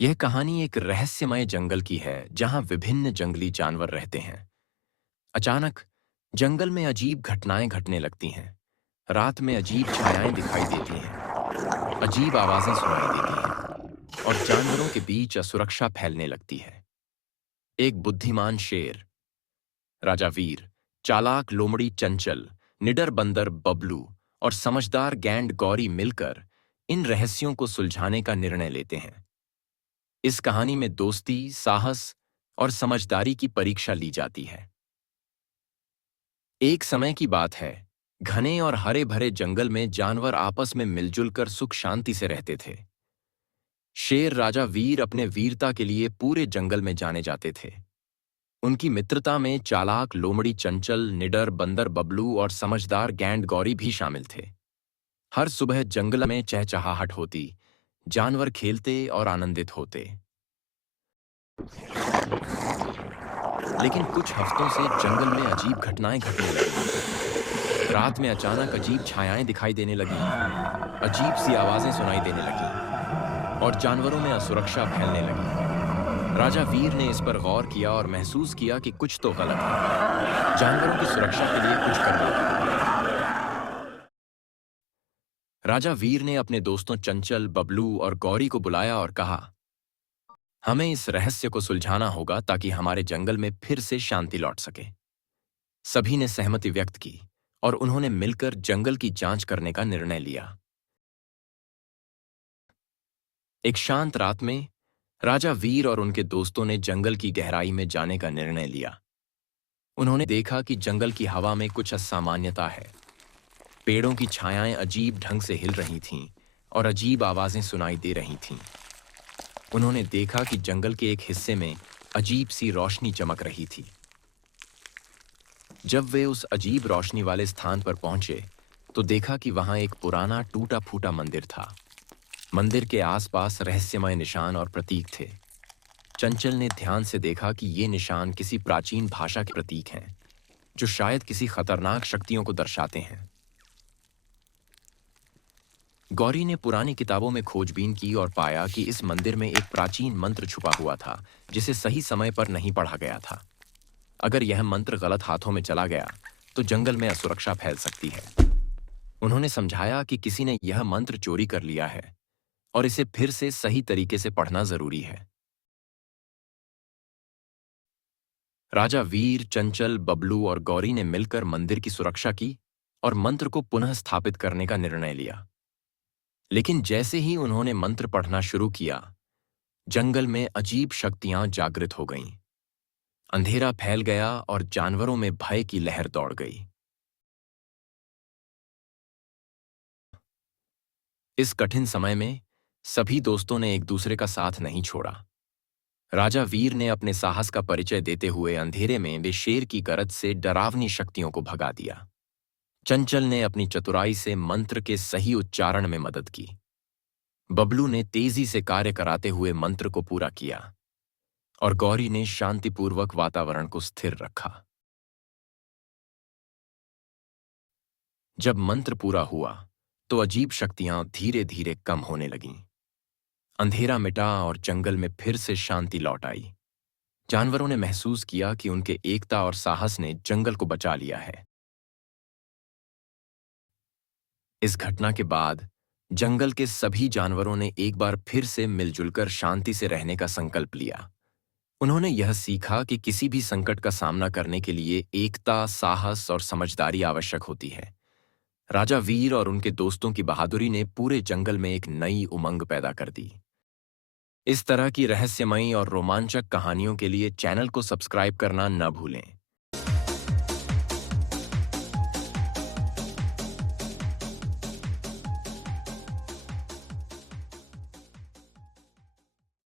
यह कहानी एक रहस्यमय जंगल की है जहां विभिन्न जंगली जानवर रहते हैं। अचानक जंगल में अजीब घटनाएं घटने लगती हैं। रात में अजीब छायाएं दिखाई देती हैं, अजीब आवाजें सुनाई देती हैं और जानवरों के बीच असुरक्षा फैलने लगती है। एक बुद्धिमान शेर, राजा वीर, चालाक लोमड़ी चंचल, निडर बंदर बबलू और समझदार गैंड गौरी मिलकर इन रहस्यों को सुलझाने का निर्णय लेते हैं। इस कहानी में दोस्ती, साहस और समझदारी की परीक्षा ली जाती है। एक समय की बात है, घने और हरे भरे जंगल में जानवर आपस में मिलजुल कर सुख शांति से रहते थे। शेर राजा वीर अपने वीरता के लिए पूरे जंगल में जाने जाते थे। उनकी मित्रता में चालाक लोमड़ी चंचल, निडर बंदर बबलू और समझदार गैंड गौरी भी शामिल थे। हर सुबह जंगल में चहचहाहट होती, जानवर खेलते और आनंदित होते। लेकिन कुछ हफ्तों से जंगल में अजीब घटनाएं घटने लगी। रात में अचानक अजीब छायाएं दिखाई देने लगी, अजीब सी आवाजें सुनाई देने लगी और जानवरों में असुरक्षा फैलने लगी। राजा वीर ने इस पर गौर किया और महसूस किया कि कुछ तो गलत है। जानवरों की सुरक्षा के लिए कुछ करना होगा। राजा वीर ने अपने दोस्तों चंचल, बबलू और गौरी को बुलाया और कहा, हमें इस रहस्य को सुलझाना होगा ताकि हमारे जंगल में फिर से शांति लौट सके। सभी ने सहमति व्यक्त की और उन्होंने मिलकर जंगल की जांच करने का निर्णय लिया। एक शांत रात में राजा वीर और उनके दोस्तों ने जंगल की गहराई में जाने का निर्णय लिया। उन्होंने देखा कि जंगल की हवा में कुछ असामान्यता है। पेड़ों की छायाएं अजीब ढंग से हिल रही थीं और अजीब आवाजें सुनाई दे रही थीं। उन्होंने देखा कि जंगल के एक हिस्से में अजीब सी रोशनी चमक रही थी। जब वे उस अजीब रोशनी वाले स्थान पर पहुंचे तो देखा कि वहां एक पुराना टूटा फूटा मंदिर था। मंदिर के आसपास रहस्यमय निशान और प्रतीक थे। चंचल ने ध्यान से देखा कि ये निशान किसी प्राचीन भाषा के प्रतीक हैं, जो शायद किसी खतरनाक शक्तियों को दर्शाते हैं। गौरी ने पुरानी किताबों में खोजबीन की और पाया कि इस मंदिर में एक प्राचीन मंत्र छुपा हुआ था, जिसे सही समय पर नहीं पढ़ा गया था। अगर यह मंत्र गलत हाथों में चला गया तो जंगल में असुरक्षा फैल सकती है। उन्होंने समझाया कि किसी ने यह मंत्र चोरी कर लिया है और इसे फिर से सही तरीके से पढ़ना जरूरी है। राजा वीर, चंचल, बबलू और गौरी ने मिलकर मंदिर की सुरक्षा की और मंत्र को पुनः स्थापित करने का निर्णय लिया। लेकिन जैसे ही उन्होंने मंत्र पढ़ना शुरू किया, जंगल में अजीब शक्तियां जागृत हो गईं। अंधेरा फैल गया और जानवरों में भय की लहर दौड़ गई। इस कठिन समय में सभी दोस्तों ने एक दूसरे का साथ नहीं छोड़ा। राजा वीर ने अपने साहस का परिचय देते हुए अंधेरे में वे शेर की गरज से डरावनी शक्तियों को भगा दिया। चंचल ने अपनी चतुराई से मंत्र के सही उच्चारण में मदद की। बबलू ने तेजी से कार्य कराते हुए मंत्र को पूरा किया और गौरी ने शांतिपूर्वक वातावरण को स्थिर रखा। जब मंत्र पूरा हुआ तो अजीब शक्तियां धीरे धीरे कम होने लगीं। अंधेरा मिटा और जंगल में फिर से शांति लौट आई। जानवरों ने महसूस किया कि उनके एकता और साहस ने जंगल को बचा लिया है। इस घटना के बाद जंगल के सभी जानवरों ने एक बार फिर से मिलजुल कर शांति से रहने का संकल्प लिया। उन्होंने यह सीखा कि किसी भी संकट का सामना करने के लिए एकता, साहस और समझदारी आवश्यक होती है। राजा वीर और उनके दोस्तों की बहादुरी ने पूरे जंगल में एक नई उमंग पैदा कर दी। इस तरह की रहस्यमयी और रोमांचक कहानियों के लिए चैनल को सब्सक्राइब करना न भूलें।